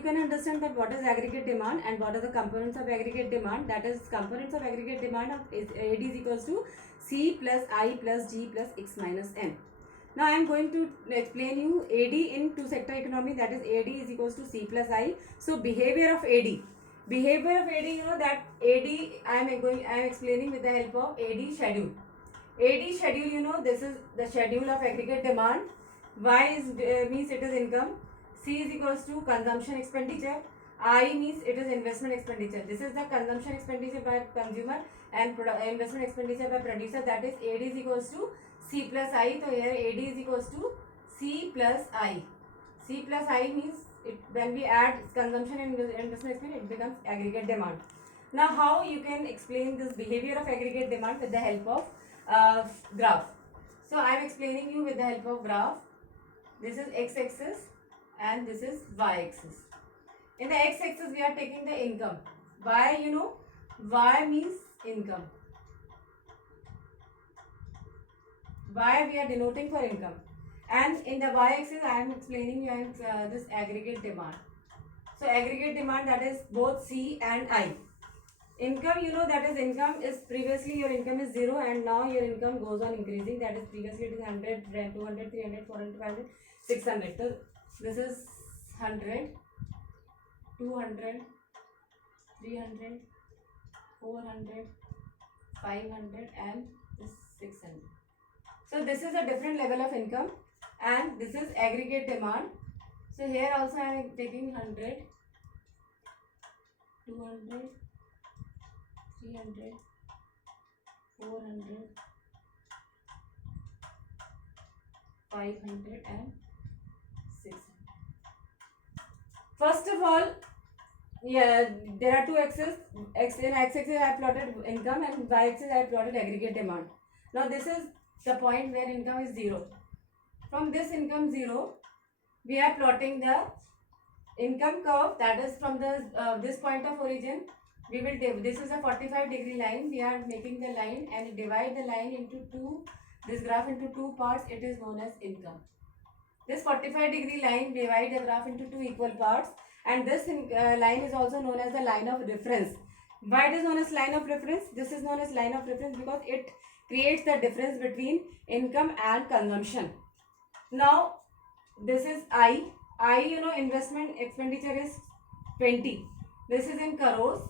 you can understand that what is aggregate demand and what are the components of aggregate demand. That is, components of aggregate demand of AD is equals to C plus I plus G plus X minus N. Now I am going to explain you AD in two sector economy, that is AD is equals to C plus I. So behavior of AD. Behavior of AD, you know that AD I am explaining with the help of AD schedule. AD schedule, you know, this is the schedule of aggregate demand. Y is means it is income. C is equals to consumption expenditure. I means it is investment expenditure. This is the consumption expenditure by consumer and investment expenditure by producer. That is AD is equals to C plus I. So here AD is equals to C plus I. C plus I means when we add consumption and investment expenditure, it becomes aggregate demand. Now how you can explain this behavior of aggregate demand with the help of graph. So I am explaining you with the help of graph. This is x-axis and this is y-axis. In the x-axis we are taking the income. Y, you know, Y means income. Y we are denoting for income. And in the y-axis I am explaining you this aggregate demand. So aggregate demand, that is both C and I. Income, you know, that is income is previously your income is 0 and now your income goes on increasing. That is previously it is 100, 200, 300, 400, 500, 600. So this is 100, 200, 300, 400, 500 and this 600. So this is a different level of income and this is aggregate demand. So here also I am taking 100, 200, 300, 400, 500 and 600. First of all, yeah, there are two axes. In x-axis I have plotted income and y-axis I have plotted aggregate demand. Now this is the point where income is 0. From this income 0, we are plotting the income curve, that is from the this point of origin. We will this is a 45-degree line. We are making the line and divide the line into two, this graph into two parts. It is known as income. This 45-degree line divide the graph into two equal parts, and this line is also known as the line of reference. Why it is known as line of reference? This is known as line of reference because it creates the difference between income and consumption. Now this is I, you know, investment expenditure is 20. This is in crores.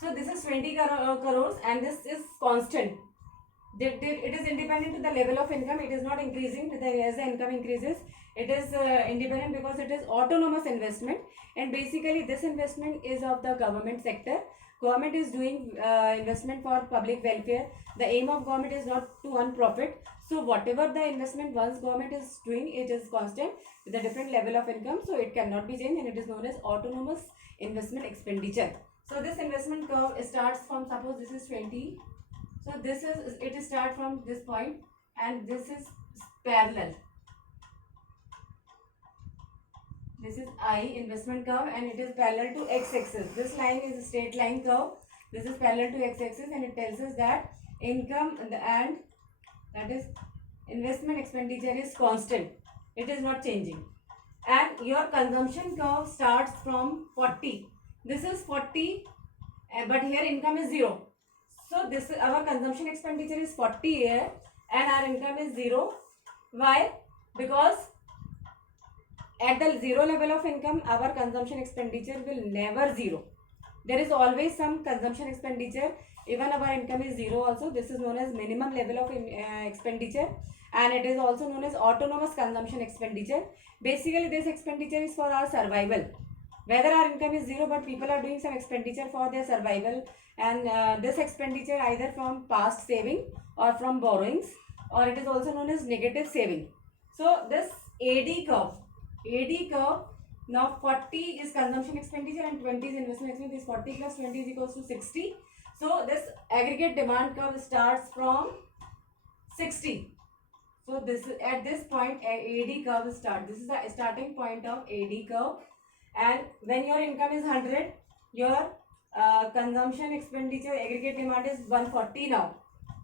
So this is 20 crores and this is constant. It is independent to the level of income. It is not increasing as the income increases. It is independent because it is autonomous investment, and basically this investment is of the government sector. Government is doing investment for public welfare. The aim of government is not to earn profit. So whatever the investment once government is doing, it is constant with a different level of income. So it cannot be changed and it is known as autonomous investment expenditure. So this investment curve starts from, suppose this is 20. So this is, it start from this point and this is parallel. This is I, investment curve, and it is parallel to x-axis. This line is a straight line curve. This is parallel to x-axis and it tells us that income and that is investment expenditure is constant. It is not changing. And your consumption curve starts from 40. This is 40, but here income is 0. So this is our consumption expenditure is 40 here and our income is 0. Why? Because at the 0 level of income, our consumption expenditure will never 0. There is always some consumption expenditure. Even our income is 0 also. This is known as minimum level of expenditure, and it is also known as autonomous consumption expenditure. Basically this expenditure is for our survival. Whether our income is 0 but people are doing some expenditure for their survival, and this expenditure either from past saving or from borrowings, or it is also known as negative saving. So this AD curve, now 40 is consumption expenditure and 20 is investment expenditure. Is 40 plus 20 is equals to 60. So this aggregate demand curve starts from 60. So this at this point AD curve starts. This is the starting point of AD curve. And when your income is 100, your consumption expenditure aggregate demand is 140 now.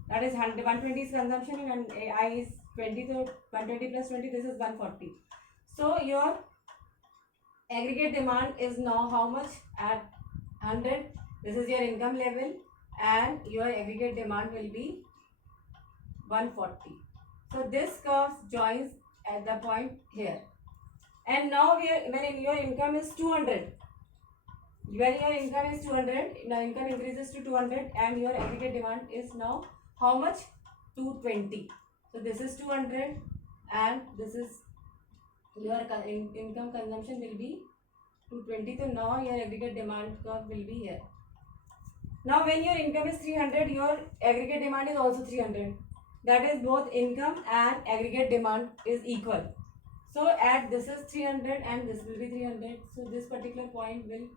That is 120 is consumption and I is 20. So 120 plus 20, this is 140. So your aggregate demand is now how much? At 100. This is your income level, and your aggregate demand will be 140. So this curve joins at the point here. And now when your income is 200, when your income is 200, now income increases to 200, and your aggregate demand is now how much? 220. So this is 200, and this is your income consumption will be 220. So now your aggregate demand curve will be here. Now when your income is 300, your aggregate demand is also 300. That is, both income and aggregate demand is equal. So at this is 300 and this will be 300. So this particular point will,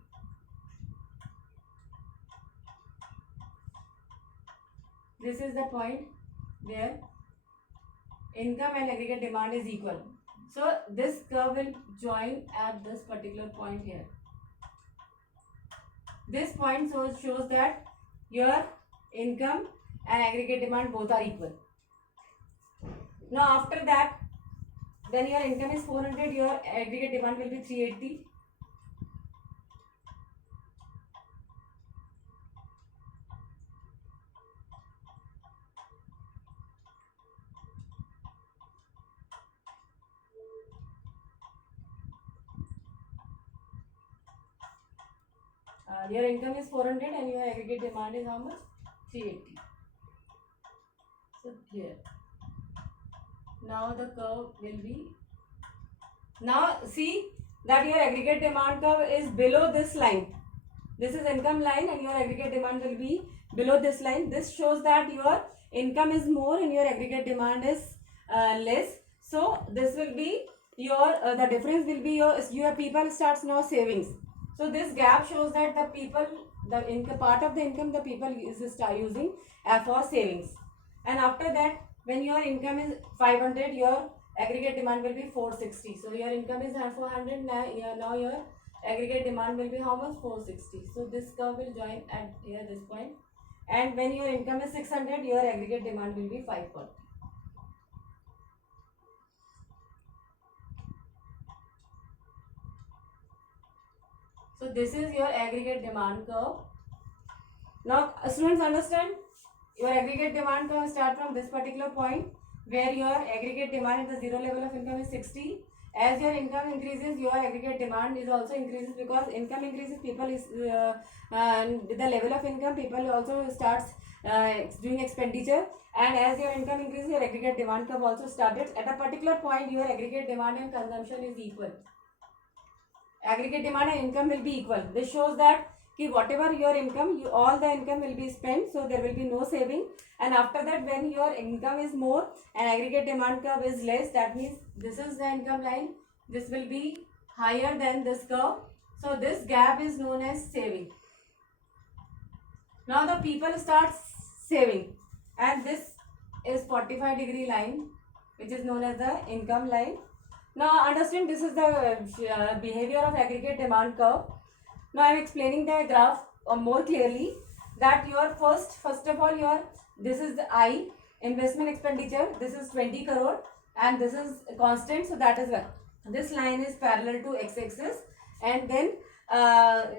this is the point where income and aggregate demand is equal. So this curve will join at this particular point here. This point shows that your income and aggregate demand both are equal. Now after that, when your income is 400, your aggregate demand will be 380. Your income is 400 and your aggregate demand is how much? 380. So here. Now the curve will be. Now see that your aggregate demand curve is below this line. This is income line and your aggregate demand will be below this line. This shows that your income is more and your aggregate demand is less. So this will be your the difference will be your people starts now savings. So this gap shows that the people, the income part of the income the people start using for savings. And after that, when your income is 500, your aggregate demand will be 460. So your income is 400, now your aggregate demand will be how much? 460. So this curve will join at here, this point. And when your income is 600, your aggregate demand will be 540. So this is your aggregate demand curve. Now students, understand, your aggregate demand curve start from this particular point where your aggregate demand at the zero level of income is 60. As your income increases, your aggregate demand is also increases, because income increases, people is the level of income, people also starts doing expenditure, and as your income increases, your aggregate demand curve also started. At a particular point, your aggregate demand and consumption is equal. Aggregate demand and income will be equal. This shows that whatever your income, all the income will be spent, so there will be no saving. And after that, when your income is more and aggregate demand curve is less, that means this is the income line, this will be higher than this curve. So this gap is known as saving. Now the people start saving, and this is 45-degree line, which is known as the income line. Now understand, this is the behavior of aggregate demand curve. Now I am explaining the graph more clearly, that your first of all, your this is the I, investment expenditure, this is 20 crore and this is constant, so that is why this line is parallel to x-axis. And then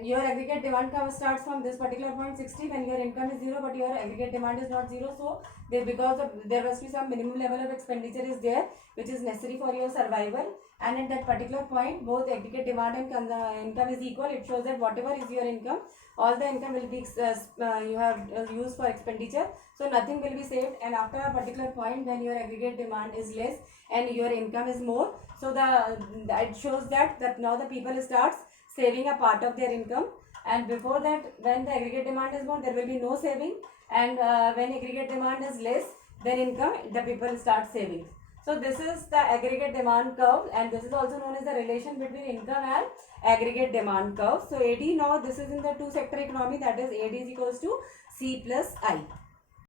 your aggregate demand curve starts from this particular point 60 when your income is 0 but your aggregate demand is not 0. So because there must be some minimum level of expenditure is there which is necessary for your survival, and at that particular point both aggregate demand and income is equal. It shows that whatever is your income, all the income will be you have used for expenditure, so nothing will be saved. And after a particular point when your aggregate demand is less and your income is more, so it shows that now the people starts saving a part of their income. And before that, when the aggregate demand is more, there will be no saving, and when aggregate demand is less than income, the people start saving. So this is the aggregate demand curve, and this is also known as the relation between income and aggregate demand curve. So AD, now this is in the two sector economy, that is AD is equals to C plus I.